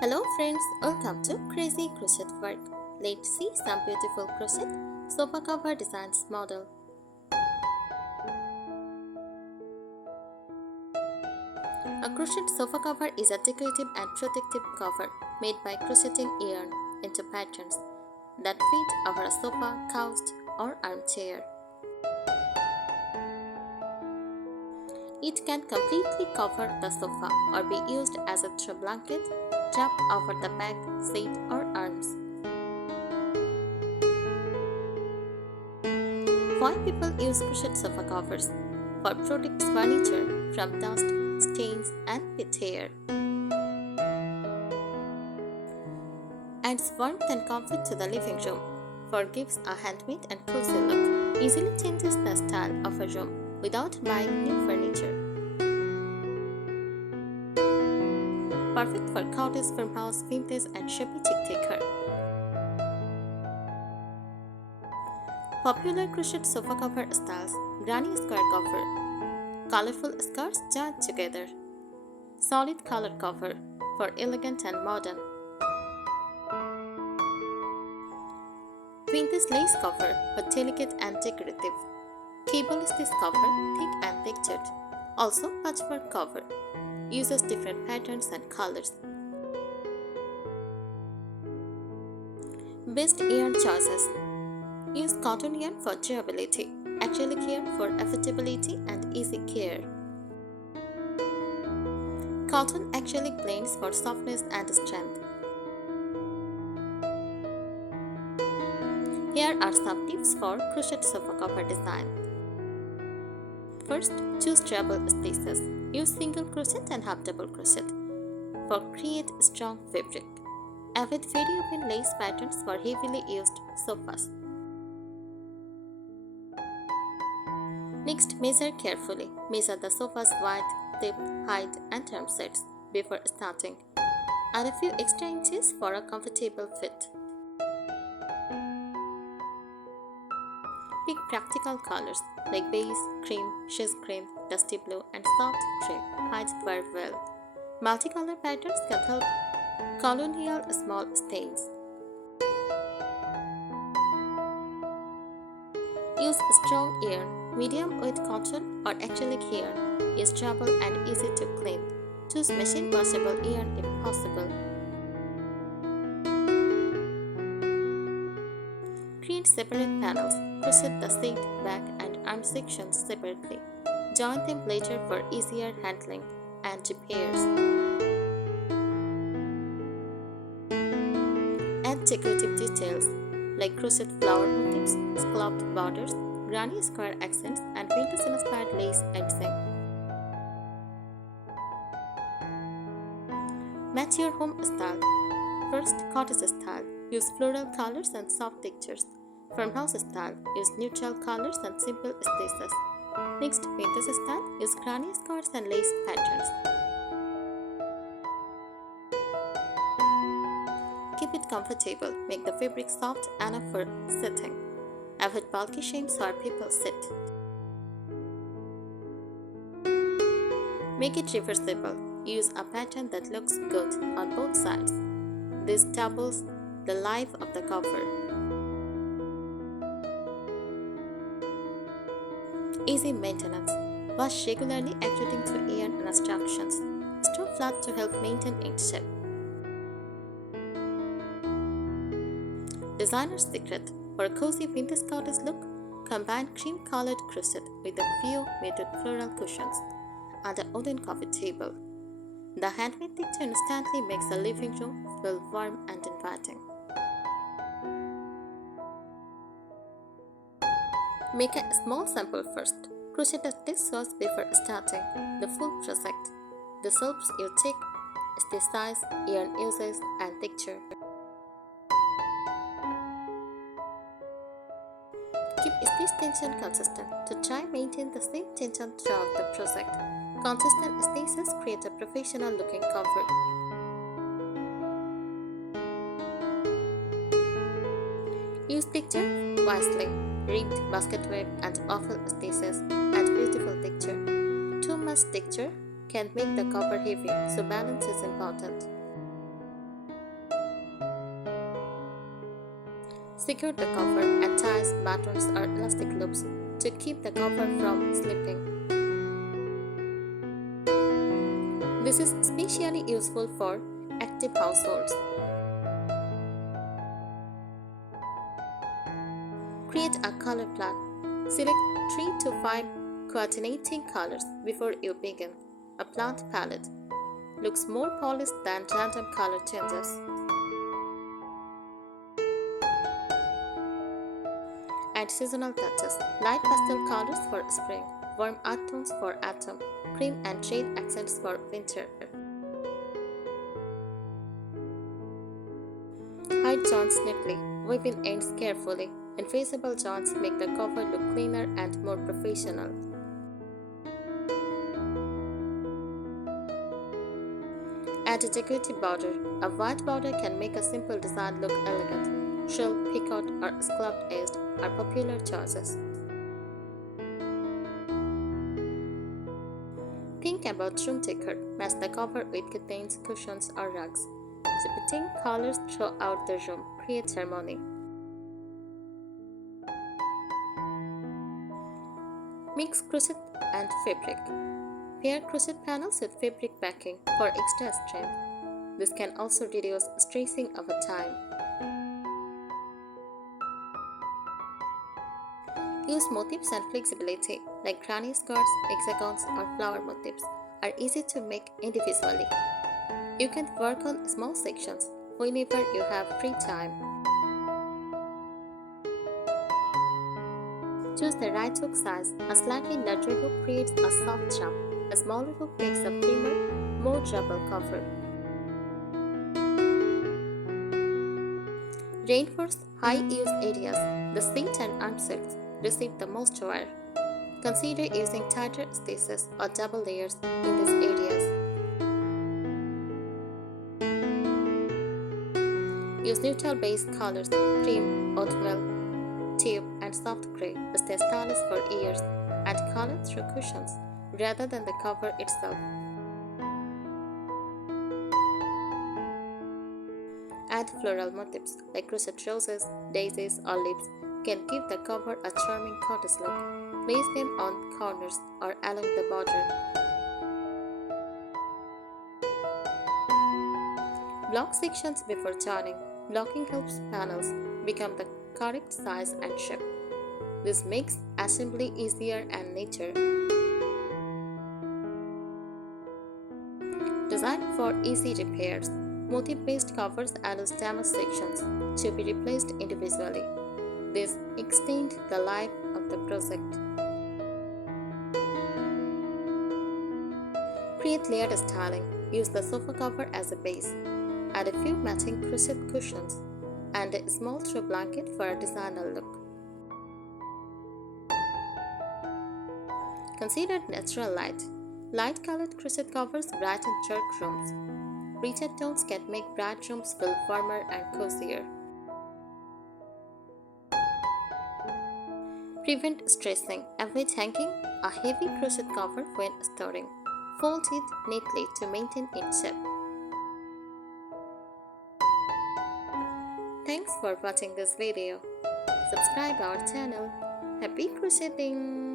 Hello friends, welcome to Crazy Crochet Work. Let's see some beautiful crochet sofa cover designs model. A crochet sofa cover is a decorative and protective cover made by crocheting yarn into patterns that fit over a sofa, couch or armchair. It can completely cover the sofa or be used as a throw blanket wrapped over the back, seat or arms. Why people use crochet sofa covers? For protects furniture from dust, stains and pet hair. Adds warmth and comfort to the living room. For gives a handmade and cozy look. Easily changes the style of a room without buying new furniture. Perfect for cottage, farmhouse, vintage and shabby chic decor. Popular crochet sofa cover styles: granny square cover, colorful skirts joined together, solid color cover for elegant and modern, vintage lace cover for delicate and decorative, cable stitch cover thick and textured, also patchwork cover, uses different patterns and colors. Best yarn choices: use cotton yarn for durability, acrylic yarn for affordability and easy care. Cotton acrylic blends for softness and strength. Here are some tips for crochet sofa cover design. First, choose treble stitches. Use single crochet and half double crochet for create strong fabric. Avoid very open lace patterns for heavily used sofas. Next, measure carefully. Measure the sofa's width, depth, height and arm sets before starting. Add a few extra inches for a comfortable fit. Pick practical colors like beige, cream, shish cream, dusty blue and soft gray. Hides wear well. Multicolor patterns can help colonial small stains. Use strong yarn, medium weight cotton or acrylic yarn. Is durable and easy to clean. Choose machine washable yarn if possible. Create separate panels. Crochet the seat, back and arm sections separately. Join them later for easier handling and repairs. Add decorative details like crochet flower motifs, scalloped borders, granny square accents and vintage-inspired lace icing. Match your home style. First, cottage style. Use floral colors and soft textures. Farmhouse style. Use neutral colors and simple stitches. Next, vintage style. Use granny squares and lace patterns. Keep it comfortable. Make the fabric soft enough for sitting. Avoid bulky shapes where people sit. Make it reversible. Use a pattern that looks good on both sides. This doubles the life of the cover. Easy maintenance. Wash regularly according to yarn instructions. Store flat to help maintain its shape. Designer's secret: for a cozy vintage cottage look, combine cream-colored crochet with a few muted floral cushions and a wooden coffee table. The handmade texture instantly makes the living room feel warm and inviting. Make a small sample first. Crochet a test swatch before starting the full project. This helps you check stitch size, yarn uses, and texture. Keep stitch tension consistent. To try maintain the same tension throughout the project. Consistent stitches create a professional looking cover. Use texture wisely. Ribbed, basket weave and awful stitches add beautiful texture. Too much texture can make the cover heavy, so balance is important. Secure the cover and ties, buttons or elastic loops to keep the cover from slipping. This is especially useful for active households. Create a color plan. Select 3 to 5 coordinating colors before you begin. A plant palette looks more polished than random color changes. Add seasonal touches. Light pastel colors for spring, warm earth tones for autumn, cream and shade accents for winter. Hide joints neatly. Weave in ends carefully. Invisible joints make the cover look cleaner and more professional. Add a decorative border. A white border can make a simple design look elegant. Shell, picot, or scalloped edged are popular choices. Think about room decor. Match the cover with curtains, cushions, or rugs. Repeating colors throughout the room creates harmony. Mix crochet and fabric. Pair crochet panels with fabric backing for extra strength. This can also reduce stressing over time. Use motifs and flexibility like granny skirts, hexagons, or flower motifs are easy to make individually. You can work on small sections whenever you have free time. Choose the right hook size. A slightly larger hook creates a soft jump. A smaller hook makes a firmer, more durable cover. Reinforce high-use areas. The seat and arm circles receive the most wear. Consider using tighter stitches or double layers in these areas. Use neutral base colors, cream, oatmeal, taupe, and soft grey. Stay stylish for years. Add color through cushions rather than the cover itself. Add floral motifs like crochet roses, daisies, or leaves can give the cover a charming cottage look. Place them on corners or along the border. Block sections before joining. Blocking helps panels become the correct size and shape. This makes assembly easier and neater. Designed for easy repairs, motif-based covers allow damaged sections to be replaced individually. This extends the life of the project. Create layered styling. Use the sofa cover as a base. Add a few matching crochet cushions and a small throw blanket for a designer look. Consider natural light. Light-colored crochet covers brighten dark rooms. Richer tones can make bright rooms feel warmer and cozier. Prevent stressing. Avoid hanging a heavy crochet cover when storing. Fold it neatly to maintain its shape. Thanks for watching this video. Subscribe our channel. Happy crocheting!